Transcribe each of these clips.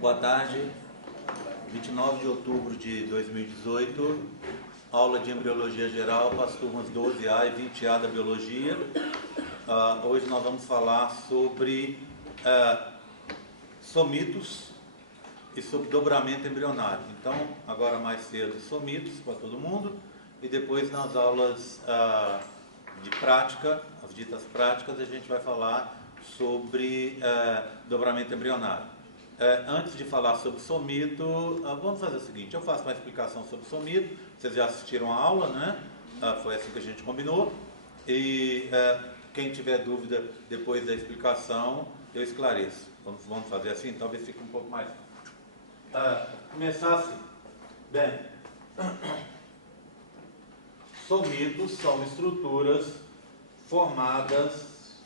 Boa tarde, 29 de outubro de 2018, aula de Embriologia Geral para as turmas 12A e 20A da Biologia. Hoje nós vamos falar sobre somitos e sobre dobramento embrionário. Então, agora mais cedo, somitos para todo mundo, e depois nas aulas de prática, as ditas práticas, a gente vai falar sobre dobramento embrionário. Antes de falar sobre somito, vamos fazer o seguinte: eu faço uma explicação sobre somito. Vocês já assistiram a aula, né? Foi assim que a gente combinou. E quem tiver dúvida depois da explicação, eu esclareço. Vamos fazer assim? Talvez fique um pouco mais. Começar assim. Bem, somitos são estruturas formadas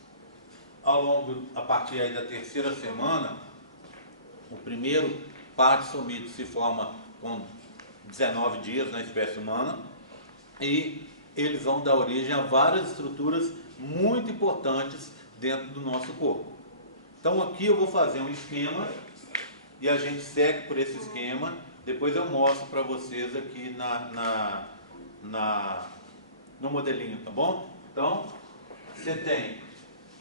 a partir aí da terceira semana. O primeiro par de somitos se forma com 19 dias na espécie humana e eles vão dar origem a várias estruturas muito importantes dentro do nosso corpo. Então aqui eu vou fazer um esquema e a gente segue por esse esquema. Depois eu mostro para vocês aqui no modelinho, tá bom? Então, você tem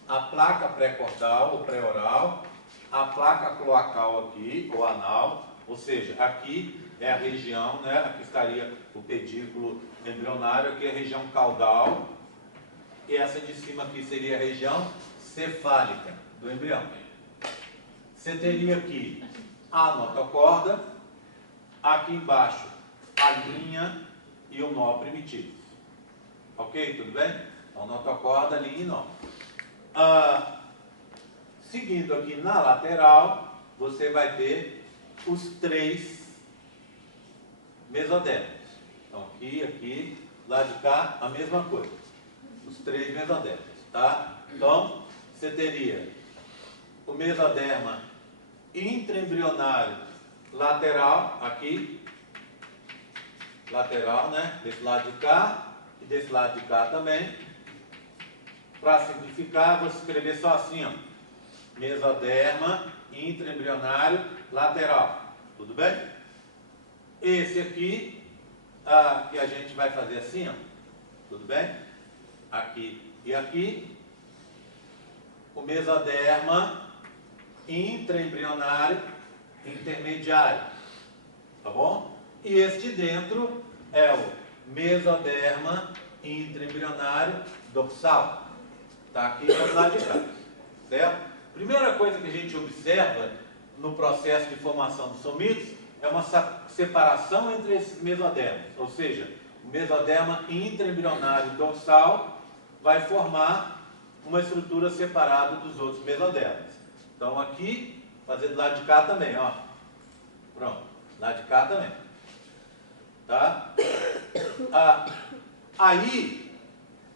a placa pré-cordal ou pré-oral, a placa cloacal aqui, ou anal, ou seja, aqui é a região, né? Aqui estaria o pedículo embrionário, aqui é a região caudal, e essa de cima aqui seria a região cefálica do embrião. Você teria aqui a notocorda, aqui embaixo a linha e o nó primitivos. Ok? Tudo bem? Então, notocorda, linha e nó. Seguindo aqui na lateral, você vai ter os 3 mesodermos. Então, aqui, lá de cá, a mesma coisa. Os 3 mesodermos, tá? Então, você teria o mesoderma intraembrionário lateral, aqui, lateral, né? Desse lado de cá e desse lado de cá também. Para simplificar, vou escrever só assim, ó. Mesoderma intraembrionário lateral. Tudo bem? Esse aqui, que a gente vai fazer assim, ó. Tudo bem? Aqui e aqui. O mesoderma intraembrionário intermediário. Tá bom? E este de dentro é o mesoderma intraembrionário dorsal. Tá aqui do lado de cá. Certo? Primeira coisa que a gente observa no processo de formação dos somitos é uma separação entre esses mesodermos, ou seja, o mesoderma intraembrionário dorsal vai formar uma estrutura separada dos outros mesodermos. Então aqui, fazer do lado de cá também, ó. Pronto, do lado de cá também. Tá? Aí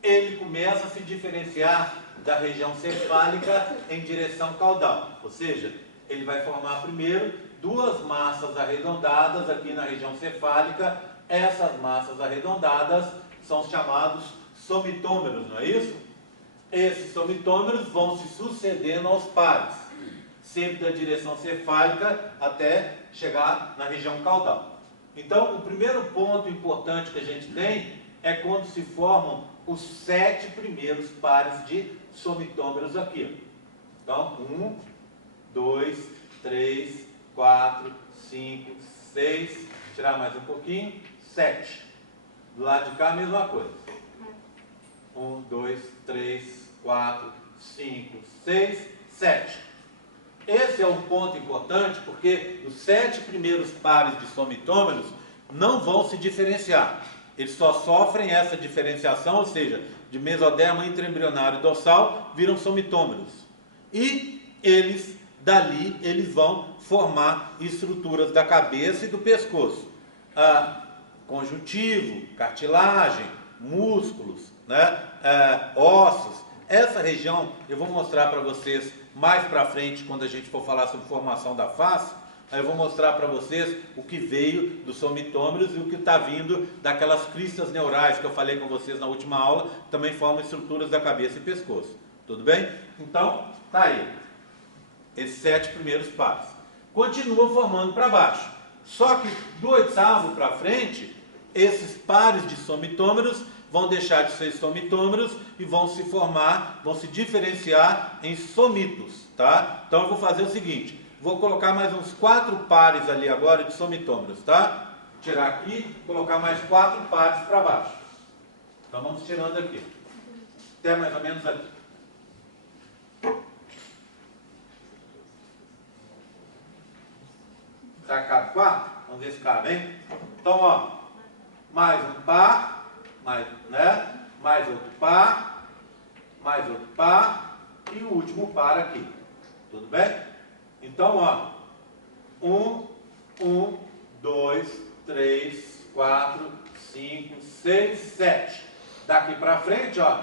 ele começa a se diferenciar da região cefálica em direção caudal, ou seja, ele vai formar primeiro 2 massas arredondadas aqui na região cefálica. Essas massas arredondadas são chamados somitômeros, não é isso? Esses somitômeros vão se sucedendo aos pares, sempre da direção cefálica até chegar na região caudal. Então, o primeiro ponto importante que a gente tem é quando se formam os 7 primeiros pares de somitômeros aqui. Então, 1, 2, 3, 4, 5, 6, tirar mais um pouquinho, 7. Do lado de cá, a mesma coisa. 1, 2, 3, 4, 5, 6, 7. Esse é um ponto importante porque os 7 primeiros pares de somitômeros não vão se diferenciar. Eles só sofrem essa diferenciação, ou seja, de mesoderma intraembrionário dorsal, viram somitômeros. E eles, dali, eles vão formar estruturas da cabeça e do pescoço. Conjuntivo, cartilagem, músculos, né? Ossos. Essa região eu vou mostrar para vocês mais para frente, quando a gente for falar sobre formação da face. Aí eu vou mostrar para vocês o que veio dos somitômeros e o que está vindo daquelas cristas neurais que eu falei com vocês na última aula, que também formam estruturas da cabeça e pescoço. Tudo bem? Então, tá aí. Esses 7 primeiros pares. continua formando para baixo. Só que do oitavo para frente, esses pares de somitômeros vão deixar de ser somitômeros e vão se formar, vão se diferenciar em somitos, tá? Então eu vou fazer o seguinte, vou colocar mais uns 4 pares ali agora de somitômeros, tá? Tirar aqui, colocar mais 4 pares para baixo. Então vamos tirando aqui, até mais ou menos aqui. Será que cabe 4? Vamos ver se cabe, hein? Então, ó, mais um par, mais outro par, mais outro par e o último par aqui. Tudo bem? Então, ó, 1, 2, 3, 4, 5, 6, 7. Daqui para frente, ó,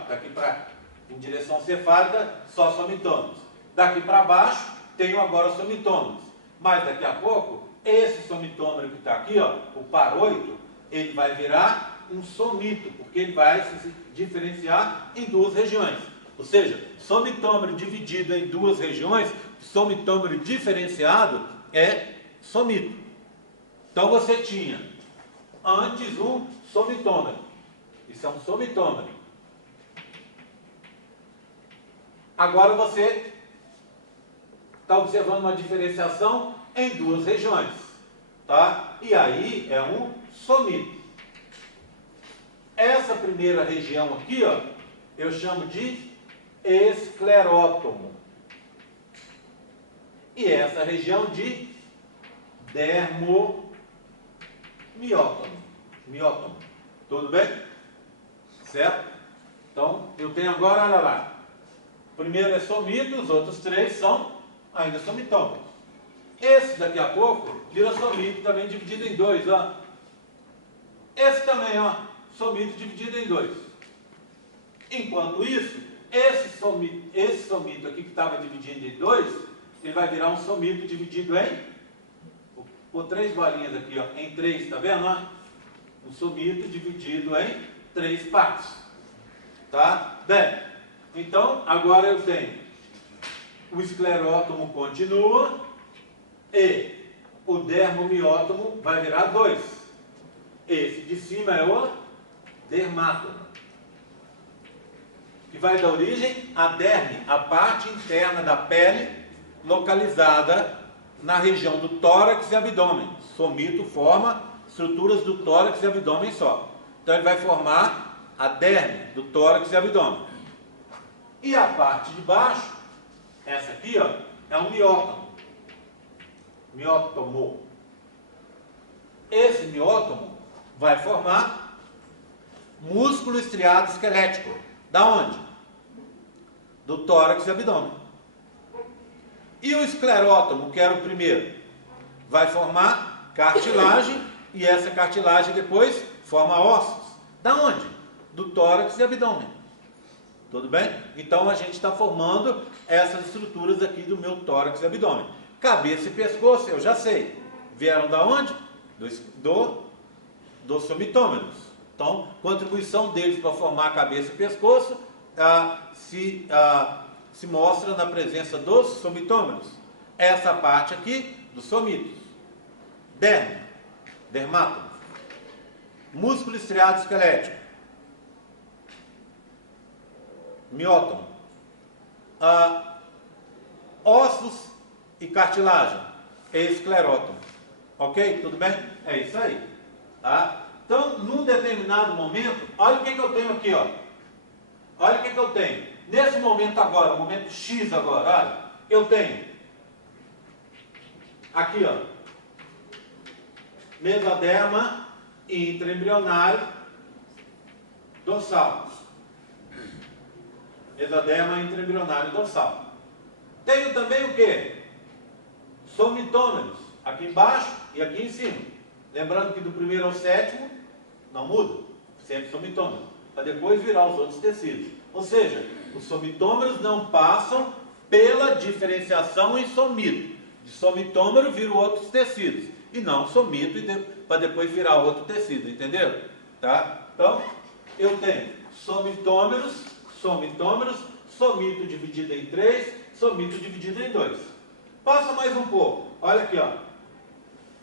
em direção cefálica, só somitômeros. Daqui para baixo, tenho agora somitômeros. Mas daqui a pouco, esse somitômero que está aqui, ó, o par 8, ele vai virar um somito, porque ele vai se diferenciar em 2 regiões. Ou seja, somitômero dividido em 2 regiões, somitômero diferenciado é somito. Então você tinha antes um somitômero. Isso é um somitômero. Agora você está observando uma diferenciação em 2 regiões, tá? E aí é um somito. Essa primeira região aqui, ó, eu chamo de esclerótomo. E essa região de dermomiótomo. Miótomo. Tudo bem? Certo? Então, eu tenho agora, olha lá. O primeiro é somito, os outros 3 são ainda somitômeros. Esse daqui a pouco vira somito também dividido em 2, ó. Esse também, ó, somito dividido em 2. Enquanto isso, esse somito aqui que estava dividido em 2, ele vai virar um somito dividido em, vou pôr 3 bolinhas aqui, ó, em 3, tá vendo, ó? Um somito dividido em 3 partes. Tá? Bem, então agora eu tenho o esclerótomo continua e o dermomiótomo vai virar 2. Esse de cima é o dermátomo, que vai dar origem à derme, a parte interna da pele localizada na região do tórax e abdômen. Somito forma estruturas do tórax e abdômen só. Então ele vai formar a derme do tórax e abdômen. E a parte de baixo, essa aqui, ó, é um miótomo. Miótomo. Esse miótomo vai formar músculo estriado esquelético. Da onde? Do tórax e abdômen. E o esclerótomo, que era o primeiro, vai formar cartilagem e essa cartilagem depois forma ossos. Da onde? Do tórax e abdômen. Tudo bem? Então a gente está formando essas estruturas aqui do meu tórax e abdômen. Cabeça e pescoço, eu já sei. Vieram da onde? Dos somitômeros. Então, contribuição deles para formar cabeça e pescoço se mostra na presença dos somitômeros. Essa parte aqui dos somitos. Derme, dermátomo. Músculo estriado esquelético. Miótomo. Ossos e cartilagem. Esclerótomo. Ok? Tudo bem? É isso aí. Tá? Então, num determinado momento, olha o que eu tenho aqui, ó. Olha o que eu tenho. Nesse momento agora, momento X agora, olha, eu tenho aqui, ó, mesoderma intraembrionário dorsal. Mesoderma intraembrionário dorsal. Tenho também o que? Somitômeros, aqui embaixo e aqui em cima. Lembrando que do primeiro ao sétimo não muda, sempre somitômero, para depois virar os outros tecidos. Ou seja, os somitômeros não passam pela diferenciação em somito. De somitômero viram outros tecidos. E não somito para depois virar outro tecido, entenderam? Tá? Então, eu tenho somito dividido em 3, somito dividido em 2. Passa mais um pouco. Olha aqui, ó.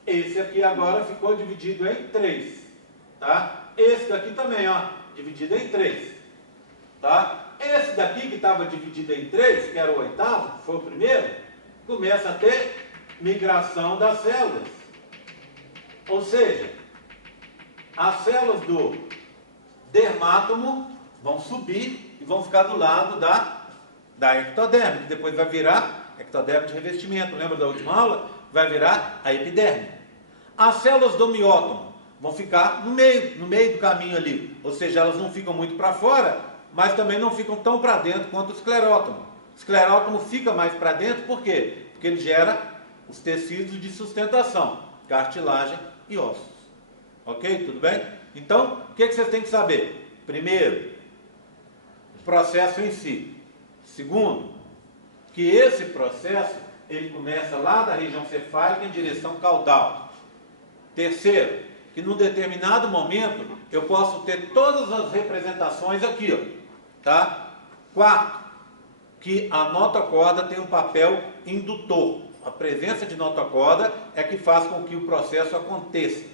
Esse aqui agora ficou dividido em 3. Tá? Esse daqui também, ó. Dividido em 3. Tá? Esse daqui que estava dividido em 3, que era o oitavo, que foi o primeiro, começa a ter migração das células. Ou seja, as células do dermátomo vão subir e vão ficar do lado da ectoderme, que depois vai virar ectoderme de revestimento. Lembra da última aula? Vai virar a epiderme. As células do miótomo vão ficar no meio do caminho ali. Ou seja, elas não ficam muito para fora, mas também não ficam tão para dentro quanto o esclerótomo. O esclerótomo fica mais para dentro, por quê? Porque ele gera os tecidos de sustentação, cartilagem e ossos. Ok? Tudo bem? Então, o que vocês têm que saber? Primeiro, o processo em si. Segundo, que esse processo, ele começa lá da região cefálica em direção caudal. Terceiro, que num determinado momento eu posso ter todas as representações aqui, ó, tá? Quarto, que a notocorda tem um papel indutor. A presença de notocorda é que faz com que o processo aconteça,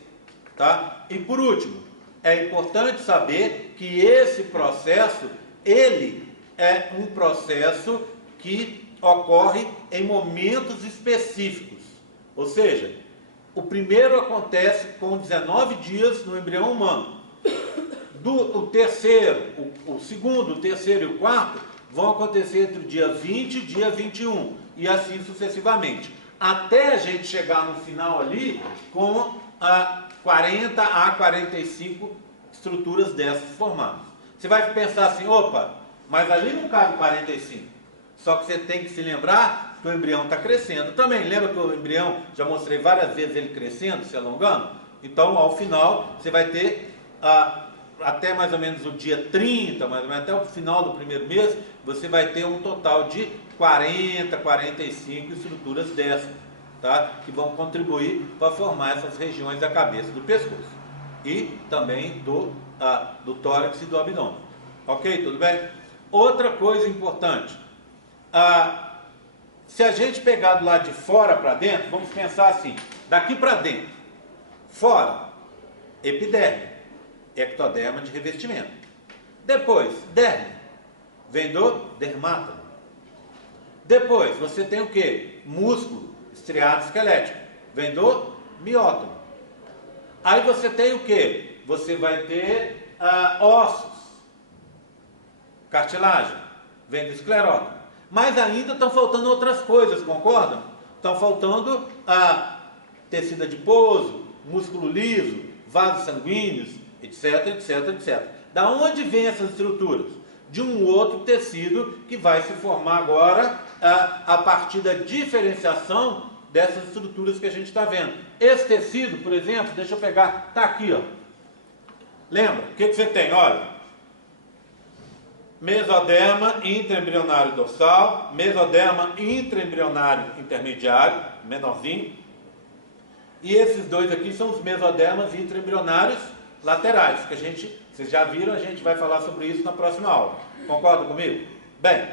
tá? E por último, é importante saber que esse processo, ele é um processo que ocorre em momentos específicos. Ou seja, o primeiro acontece com 19 dias no embrião humano. O terceiro, o segundo, o terceiro e o quarto vão acontecer entre o dia 20 e o dia 21, e assim sucessivamente. Até a gente chegar no final ali com 40 a 45 estruturas dessas formadas. Você vai pensar assim, opa, mas ali não cabe 45. Só que você tem que se lembrar que o embrião está crescendo também. Lembra que o embrião, já mostrei várias vezes ele crescendo, se alongando? Então, ao final, você vai ter, até mais ou menos o dia 30, mais ou menos, até o final do primeiro mês, você vai ter um total de 40, 45 estruturas dessas, tá? Que vão contribuir para formar essas regiões da cabeça, do pescoço. E também do tórax e do abdômen. Ok? Tudo bem? Outra coisa importante. Se a gente pegar do lado de fora para dentro, vamos pensar assim, daqui para dentro, fora, epiderme, ectoderma de revestimento. Depois, derme, vem do dermátomo. Depois, você tem o que? Músculo estriado esquelético, vem do miótomo. Aí você tem o que? Você vai ter ossos, cartilagem, vem do esclerótomo. Mas ainda estão faltando outras coisas, concordam? Estão faltando tecido adiposo, músculo liso, vasos sanguíneos, etc, etc, etc. Da onde vêm essas estruturas? De um outro tecido que vai se formar agora a partir da diferenciação dessas estruturas que a gente está vendo. Esse tecido, por exemplo, deixa eu pegar, está aqui, ó. Lembra? O que você tem? Olha. Mesoderma intraembrionário dorsal, mesoderma intraembrionário intermediário, menorzinho. E esses dois aqui são os mesodermas intraembrionários laterais, que vocês já viram, a gente vai falar sobre isso na próxima aula. Concorda comigo? Bem,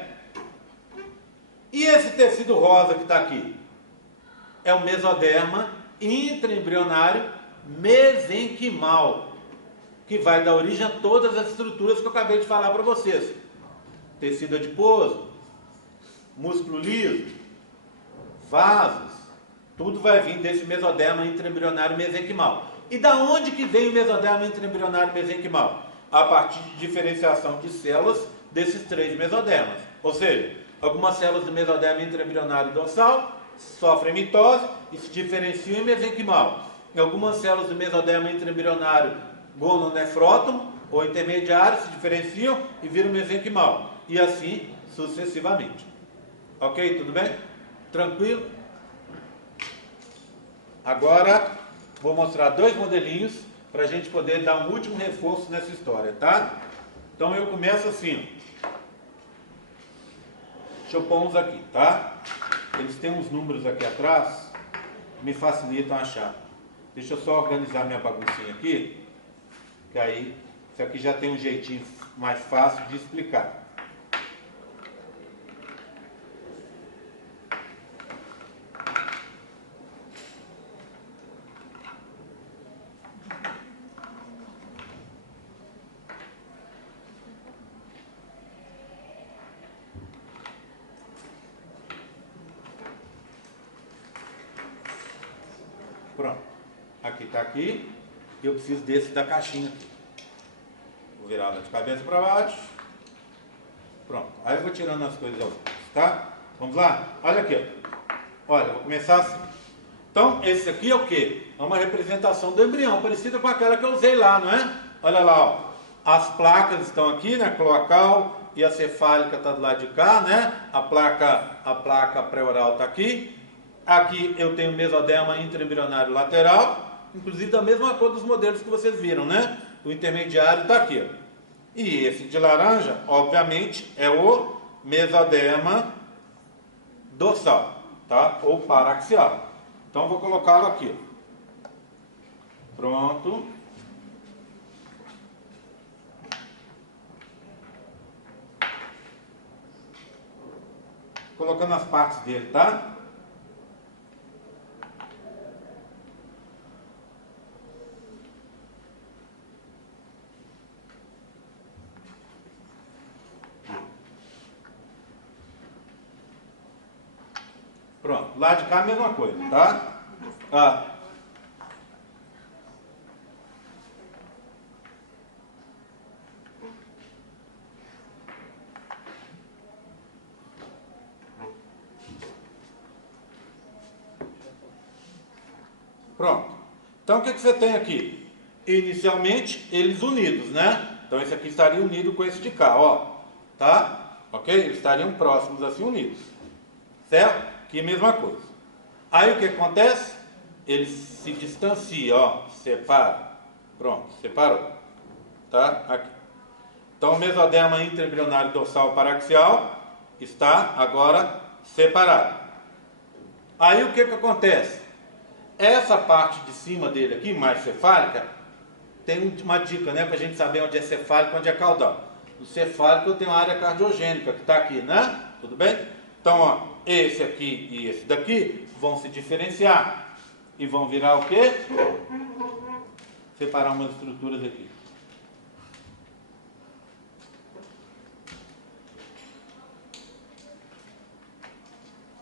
e esse tecido rosa que está aqui? É o mesoderma intraembrionário mesenquimal, que vai dar origem a todas as estruturas que eu acabei de falar para vocês. Tecido adiposo, músculo liso, vasos, tudo vai vir desse mesoderma intraembrionário mesenquimal. E da onde que vem o mesoderma intraembrionário mesenquimal? A partir de diferenciação de células desses 3 mesodermas. Ou seja, algumas células do mesoderma intraembrionário dorsal sofrem mitose e se diferenciam em mesenquimal. Em algumas células do mesoderma intraembrionário gononefrótomo ou intermediário se diferenciam e viram mesenquimal. E assim sucessivamente. Ok? Tudo bem? Tranquilo? Agora vou mostrar 2 modelinhos para a gente poder dar um último reforço nessa história, tá? Então eu começo assim. Deixa eu pôr uns aqui, tá? Eles têm uns números aqui atrás que me facilitam achar. Deixa eu só organizar minha baguncinha aqui, que aí isso aqui já tem um jeitinho mais fácil de explicar. Pronto. Aqui está aqui. Eu preciso desse da caixinha aqui. Vou virar ela de cabeça para baixo. Pronto. Aí eu vou tirando as coisas aos poucos, tá? Vamos lá? Olha aqui, ó. Olha, eu vou começar assim. Então, esse aqui é o quê? É uma representação do embrião, parecida com aquela que eu usei lá, não é? Olha lá, ó. As placas estão aqui, né? Cloacal e a cefálica está do lado de cá, né? A placa pré-oral está aqui. Aqui eu tenho mesoderma intraembrionário lateral, inclusive da mesma cor dos modelos que vocês viram, né? O intermediário está aqui, ó. E esse de laranja, obviamente, é o mesoderma dorsal, tá? Ou paraxial. Então, vou colocá-lo aqui. Pronto. Colocando as partes dele, tá? Pronto, lá de cá a mesma coisa, tá? Pronto. Então o que você tem aqui? Inicialmente, eles unidos, né? Então esse aqui estaria unido com esse de cá, ó. Tá? Ok? Eles estariam próximos assim, unidos. Certo? Aqui a mesma coisa. Aí o que acontece? Eles se distanciam, ó. Separa. Pronto, separou. Tá? Aqui. Então o mesoderma intraembrionário dorsal paraxial está agora separado. Aí o que acontece? Essa parte de cima dele aqui, mais cefálica, tem uma dica, né? Para a gente saber onde é cefálico e onde é caudal. No cefálico eu tenho a área cardiogênica, que está aqui, né? Tudo bem? Então, ó, esse aqui e esse daqui vão se diferenciar. E vão virar o quê? Separar umas estruturas aqui.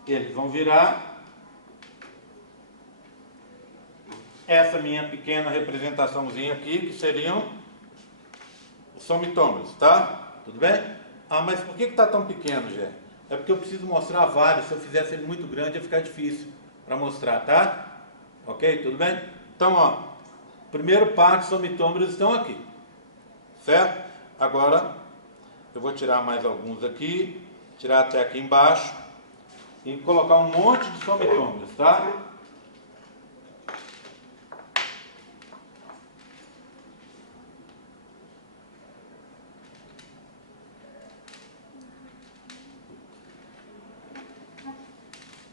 Eles vão virar essa minha pequena representaçãozinha aqui, que seriam os somitômeros, tá? Tudo bem? Ah, mas por que está tão pequeno, Gé? É porque eu preciso mostrar vários. Se eu fizesse ele muito grande, ia ficar difícil para mostrar, tá? Ok? Tudo bem? Então, ó, primeiro par de somitômeros estão aqui, certo? Agora, eu vou tirar mais alguns aqui, tirar até aqui embaixo e colocar um monte de somitômeros, tá?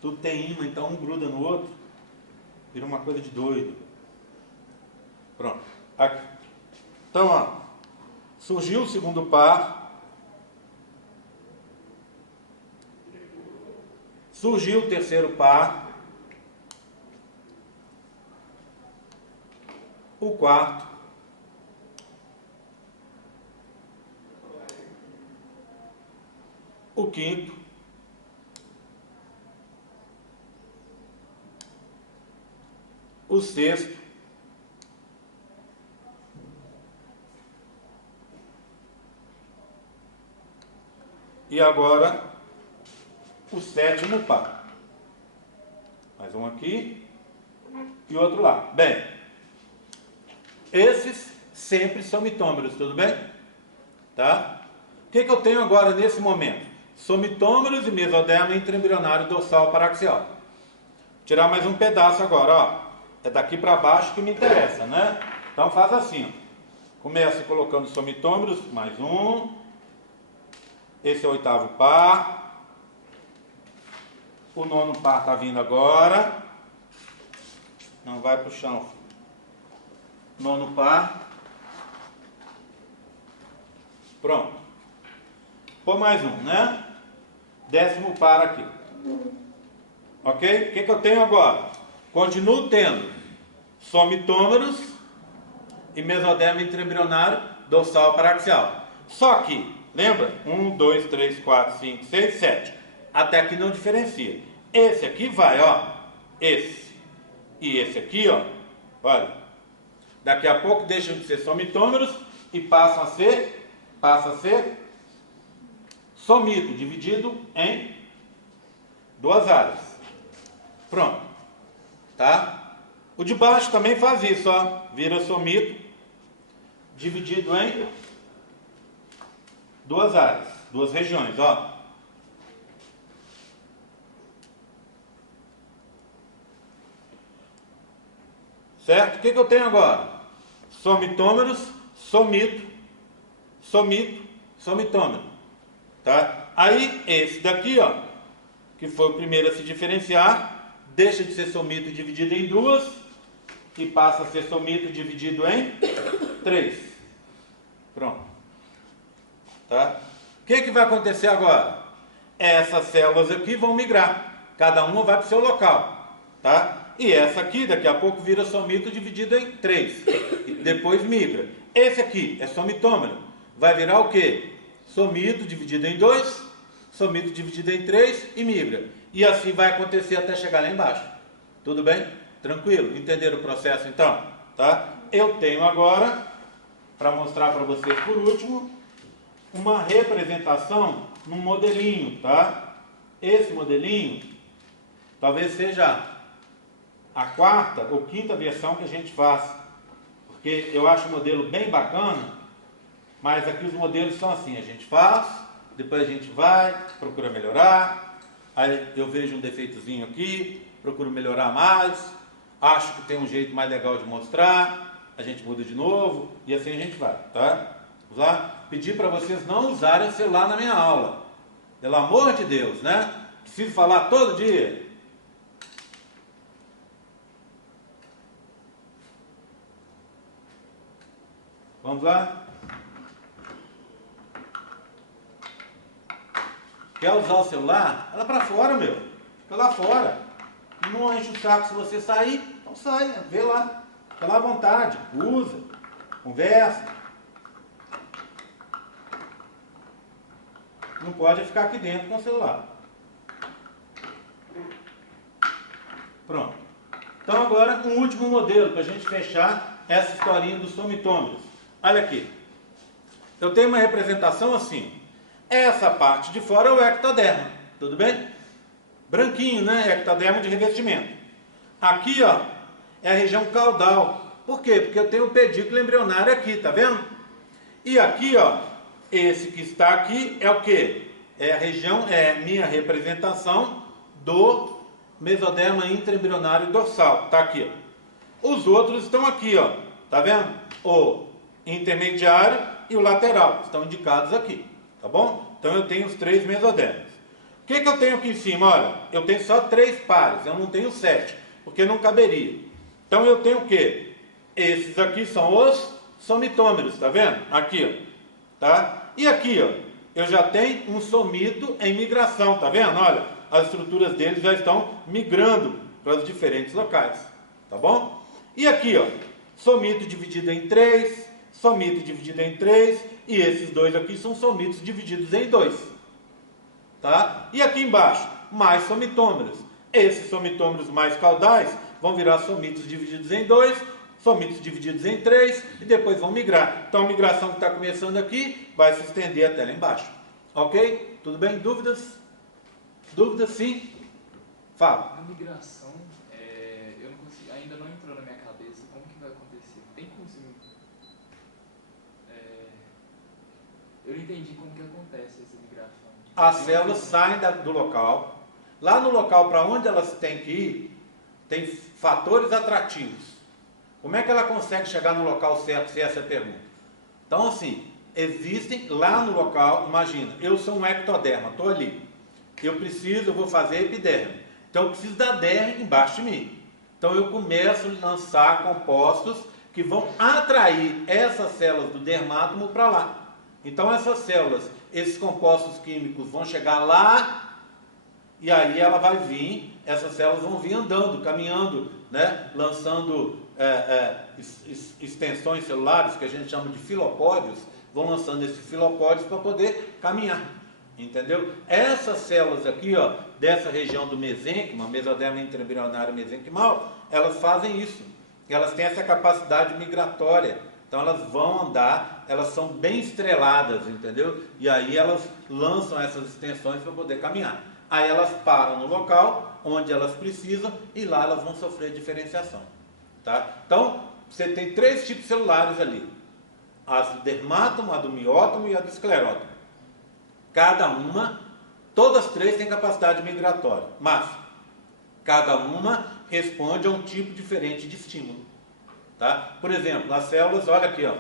Tudo tem imã, então um gruda no outro, vira uma coisa de doido. Pronto. Aqui. Então, ó, surgiu o segundo par, surgiu o terceiro par, o quarto, o quinto, o sexto, e agora o sétimo par. Mais um aqui e outro lá. Bem, esses sempre são mitômeros, tudo bem? Tá? O que eu tenho agora nesse momento? Somitômeros e mesoderma intraembrionário dorsal paraxial. Vou tirar mais um pedaço agora, ó. É daqui para baixo que me interessa, né? Então faz assim, ó. Começa colocando somitômeros, mais um. Esse é o oitavo par. O nono par está vindo agora. Não vai para o chão. Nono par. Pronto. Pô mais um, né? Décimo par aqui. Ok? O que eu tenho agora? Continuo tendo somitômeros e mesoderma intraembrionário dorsal paraxial. Só que, lembra? 1, 2, 3, 4, 5, 6, 7. Até aqui não diferencia. Esse aqui vai, ó. Esse. e esse aqui, ó, olha, daqui a pouco deixam de ser somitômeros e passa a ser somito, dividido em duas áreas. Pronto, tá? O de baixo também faz isso, ó, vira somito, dividido em duas áreas, duas regiões, ó. Certo? O que eu tenho agora? Somitômeros, somito, somito, somitômero. Tá? Aí, esse daqui, ó, que foi o primeiro a se diferenciar, deixa de ser somito dividido em duas e passa a ser somito dividido em 3. Pronto. Tá? O que vai acontecer agora? Essas células aqui vão migrar. Cada uma vai para o seu local. Tá? E essa aqui, daqui a pouco, vira somito dividido em 3. E depois migra. Esse aqui é somitômero. Vai virar o quê? Somito dividido em 2, somito dividido em 3 e migra. E assim vai acontecer até chegar lá embaixo. Tudo bem? Tranquilo? Entenderam o processo então? Tá? Eu tenho agora, para mostrar para vocês por último, uma representação num modelinho, tá? Esse modelinho talvez seja a quarta ou quinta versão que a gente faz, porque eu acho o modelo bem bacana, mas aqui os modelos são assim, a gente faz, depois a gente vai, procura melhorar, aí eu vejo um defeitozinho aqui, procuro melhorar mais, acho que tem um jeito mais legal de mostrar, a gente muda de novo, e assim a gente vai, tá? Vamos lá? Pedir para vocês não usarem o celular na minha aula, pelo amor de Deus, né? Preciso falar todo dia. Vamos lá? Quer usar o celular? Ela para fora, meu. Fica lá fora. Não enche o saco se você sair. Então sai, vê lá. Fica lá à vontade. Usa. Conversa. Não pode ficar aqui dentro com o celular. Pronto. Então agora um último modelo para a gente fechar essa historinha dos somitômeros. Olha aqui. Eu tenho uma representação assim. Essa parte de fora é o ectoderma. Tudo bem? Branquinho, né? Ectoderma de revestimento. Aqui, ó, é a região caudal. Por quê? Porque eu tenho o pedículo embrionário aqui, tá vendo? E aqui, ó, esse que está aqui é o quê? É a região, é minha representação do mesoderma intraembrionário dorsal. Tá aqui, ó. Os outros estão aqui, ó. Tá vendo? O intermediário e o lateral estão indicados aqui, tá bom? Então eu tenho os 3 mesodermas. O que eu tenho aqui em cima? Olha, eu tenho só 3 pares, eu não tenho 7, porque não caberia. Então eu tenho o quê? Esses aqui são os somitômeros, tá vendo? Aqui, ó, tá? E aqui, ó, eu já tenho um somito em migração, tá vendo? Olha, as estruturas deles já estão migrando para os diferentes locais, tá bom? E aqui, ó, somito dividido em 3, somito dividido em 3, e esses dois aqui são somitos divididos em 2. Tá? E aqui embaixo, mais somitômeros. Esses somitômeros mais caudais vão virar somitos divididos em 2, somitos divididos em 3, e depois vão migrar. Então a migração que está começando aqui vai se estender até lá embaixo. Ok? Tudo bem? Dúvidas? Dúvidas, sim? Fala. A migração, eu não consigo, ainda não entrou na minha cabeça. Como que vai acontecer? Tem como se... eu não entendi como que acontece essa migração. As células saem do local. Lá no local para onde elas têm que ir, tem fatores atrativos. Como é que ela consegue chegar no local certo, se essa é a pergunta? Então, assim, existem lá no local, imagina, eu sou um ectoderma, estou ali. Eu vou fazer epiderme. Então, eu preciso da derme embaixo de mim. Então, eu começo a lançar compostos que vão atrair essas células do dermátomo para lá. Então, essas células, esses compostos químicos vão chegar lá e aí ela vai vir, essas células vão vir andando, caminhando, né? Lançando extensões celulares, que a gente chama de filopódios, vão lançando esses filopódios para poder caminhar. Entendeu? Essas células aqui, ó, dessa região do mesênquima, mesoderma intraembrionário mesenquimal, elas fazem isso. Elas têm essa capacidade migratória. Então elas vão andar, elas são bem estreladas, entendeu? E aí elas lançam essas extensões para poder caminhar. Aí elas param no local onde elas precisam e lá elas vão sofrer diferenciação. Tá? Então, você tem 3 tipos celulares ali. A do dermátomo, a do miótomo e a do esclerótomo. Cada uma, todas as 3 têm capacidade migratória, mas cada uma responde a um tipo diferente de estímulo. Tá? Por exemplo, as células, olha aqui, ó.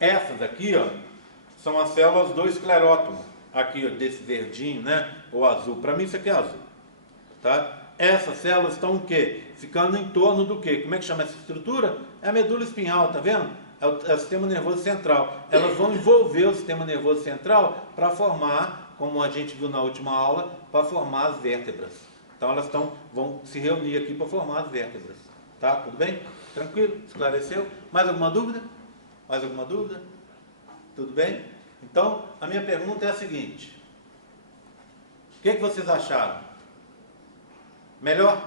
Essas aqui, ó, são as células do esclerótomo. Aqui, ó, desse verdinho, né? Ou azul. Para mim isso aqui é azul. Tá? Essas células estão o quê? Ficando em torno do quê? Como é que chama essa estrutura? É a medula espinhal, tá vendo? É o sistema nervoso central. Elas vão envolver o sistema nervoso central para formar, como a gente viu na última aula, para formar as vértebras. Então elas vão se reunir aqui para formar as vértebras. Tá? Tudo bem? Tranquilo? Esclareceu? Mais alguma dúvida? Mais alguma dúvida? Tudo bem? Então, a minha pergunta é a seguinte. O que vocês acharam? Melhor?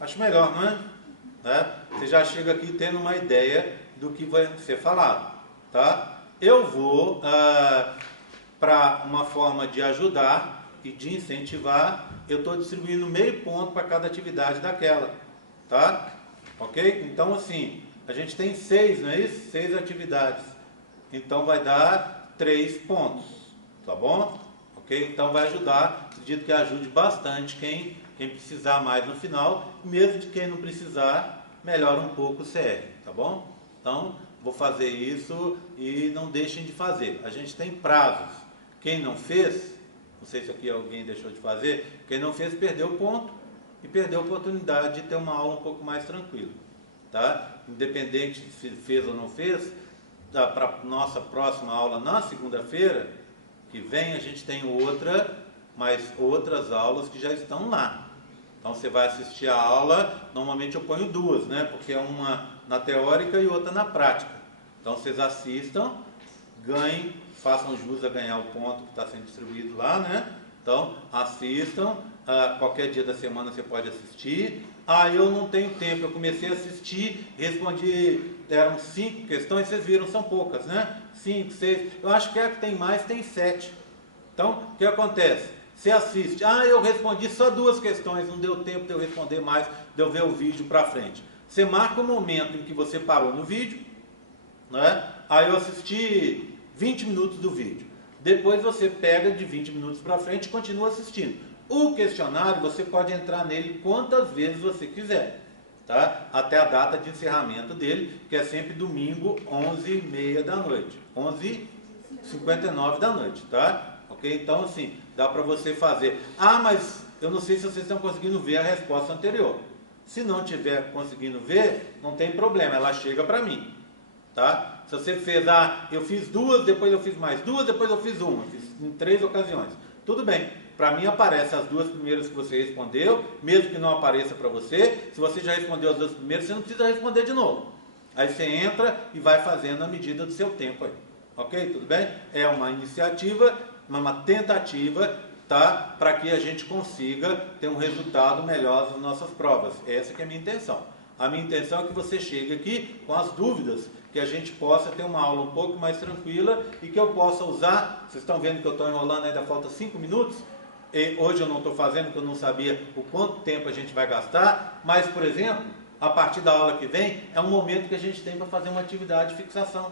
Acho melhor, não é? Você já chega aqui tendo uma ideia do que vai ser falado. Tá? Eu vou, para uma forma de ajudar e de incentivar, eu estou distribuindo meio ponto para cada atividade daquela. Tá? Ok? Então, assim, a gente tem 6, não é isso? 6 atividades. Então, vai dar 3 pontos. Tá bom? Ok? Então, vai ajudar. Acredito que ajude bastante quem precisar mais no final. Mesmo de quem não precisar, melhora um pouco o CR. Tá bom? Então, vou fazer isso e não deixem de fazer. A gente tem prazos. Quem não fez, não sei se aqui alguém deixou de fazer, quem não fez perdeu o ponto. E perdeu a oportunidade de ter uma aula um pouco mais tranquila. Tá? Independente se fez ou não fez, para a nossa próxima aula na segunda-feira que vem, a gente tem outras aulas que já estão lá. Então você vai assistir a aula, normalmente eu ponho 2, né? Porque é uma na teórica e outra na prática. Então vocês assistam, ganhem, façam jus a ganhar o ponto que está sendo distribuído lá, né? Então assistam. Qualquer dia da semana você pode assistir. Eu não tenho tempo, eu comecei a assistir, respondi, eram 5 questões, vocês viram, são poucas, né? 5, 6, eu acho que é que tem mais, tem 7. Então, o que acontece? Você assiste, eu respondi só 2 questões, não deu tempo de eu responder mais, de eu ver o vídeo para frente. Você marca o momento em que você parou no vídeo, né? Aí eu assisti 20 minutos do vídeo. Depois você pega de 20 minutos para frente e continua assistindo. O questionário, você pode entrar nele quantas vezes você quiser, tá? Até a data de encerramento dele, que é sempre domingo, 11h30 da noite. 11h59 da noite, tá? Ok? Então, assim, dá para você fazer. Mas eu não sei se vocês estão conseguindo ver a resposta anterior. Se não tiver conseguindo ver, não tem problema, ela chega para mim, tá? Se você fez, eu fiz 2, depois eu fiz mais 2, depois eu fiz 1, eu fiz em 3 ocasiões. Tudo bem. Para mim aparecem as 2 primeiras que você respondeu, mesmo que não apareça para você. Se você já respondeu as 2 primeiras, você não precisa responder de novo. Aí você entra e vai fazendo a medida do seu tempo aí. Ok? Tudo bem? É uma iniciativa, uma tentativa, tá? Para que a gente consiga ter um resultado melhor nas nossas provas. Essa que é a minha intenção. A minha intenção é que você chegue aqui com as dúvidas, que a gente possa ter uma aula um pouco mais tranquila e que eu possa usar. Vocês estão vendo que eu estou enrolando, ainda falta 5 minutos. E hoje eu não estou fazendo, porque eu não sabia o quanto tempo a gente vai gastar, mas, por exemplo, a partir da aula que vem, é um momento que a gente tem para fazer uma atividade de fixação.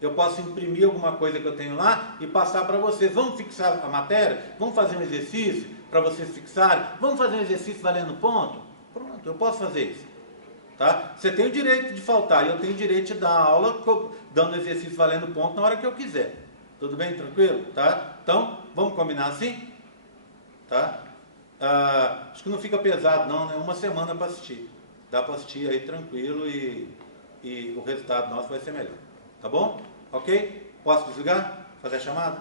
Eu posso imprimir alguma coisa que eu tenho lá e passar para vocês. Vamos fixar a matéria? Vamos fazer um exercício para vocês fixarem? Vamos fazer um exercício valendo ponto? Pronto, eu posso fazer isso. Tá? Você tem o direito de faltar, e eu tenho o direito de dar aula dando exercício valendo ponto na hora que eu quiser. Tudo bem? Tranquilo? Tá? Então, vamos combinar assim? Tá? Acho que não fica pesado não, né? Uma semana para assistir. Dá para assistir aí tranquilo e o resultado nosso vai ser melhor. Tá bom? Ok? Posso desligar? Fazer a chamada?